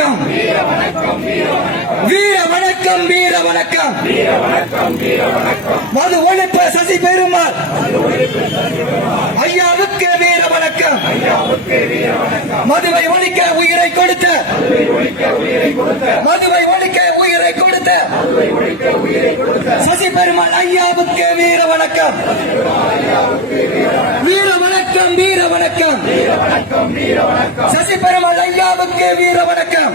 வணக்கம். வீர வணக்கம் வீர வணக்கம். மது ஒழிப்ப சசி பெருமாள். ஐயாவுக்கு வீர வணக்கம். மதுவை ஒழிக்க உயிரை கொடுத்த. மதுவை ஒழிக்க உயிரை கொடுத்த. சசி பெருமாள் ஐயாவுக்கு வீர வணக்கம். வீர வணக்கம் வீர வணக்கம். சசி பெருமாள் ஐயாவுக்கு வீர வணக்கம்.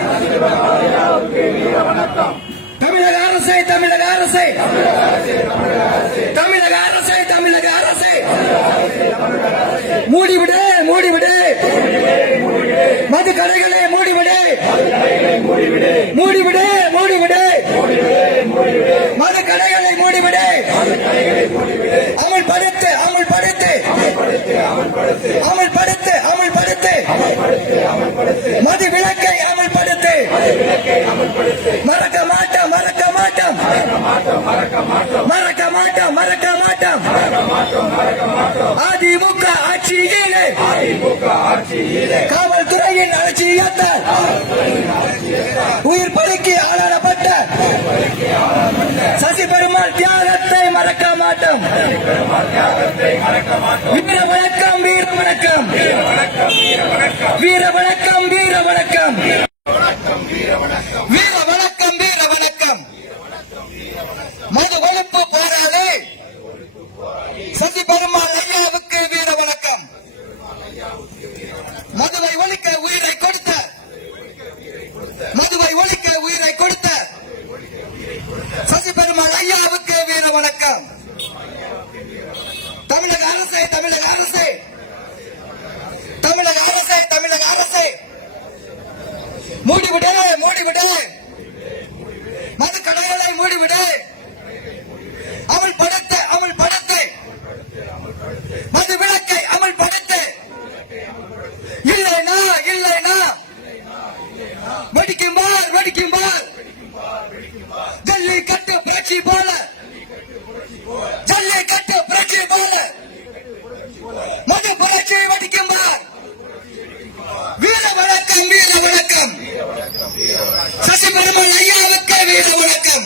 தமிழக அரசே தமிழக அரசே. தமிழக அரசே தமிழக அரசே. மூடிவிடு மூடிவிடு. மது கடைகளை மூடிவிடு. மூடிவிடு மூடிவிடு. மது கடைகளை மூடிவிடு அமல்படுத்து அமல்படுத்து அமல்படுத்து அமல்படுத்து மது விளக்கை அமல்படுத்து. மறக்க மாட்டோம் மறக்க மாட்டோம். மறக்க மாட்டோம் மறக்க மாட்டோம். அதிமுக ஆட்சியிலே. காவல்துறையின் அலட்சியத்தால் உயிர் பலிக்கு ஆளாடப்பட்ட சசி பெருமாள் தியாகத்தை மறக்க மாட்டோம். வீர வணக்கம் வீர வணக்கம். வீர வணக்கம் வீர வணக்கம். மது ஒழிப்பு போராளி. சசி பெருமாள் ஐயாவுக்கு வீர வணக்கம். மது ஒழிக்க உயிரை கொடுத்த மதுவை ஒழிக்க உயிரை கொடுத்த சசி பெருமாள் ஐயாவுக்கு வீர வணக்கம் தமிழக அரசே தமிழக அரசே தமிழக அரசே தமிழக அரசே மூடிவிடு மூடிவிடு. மது கடைகளை மூடிவிடு. அவள் படத்தை அவள் படத்தை. மது விளக்கை அவள் படத்தை. இல்லைனா இல்லைனா. வெடிக்கும் பார் வெடிக்கும் பார் ஜல்லி கட்டு புரட்சி போல் ஜல்லி கட்டு புரட்சி போல மது புரட்சி வெடிக்கும் பார் வீர வணக்கம் வீர வணக்கம் சசி பெருமாள் ஐயாவுக்கு வீடு வணக்கம்.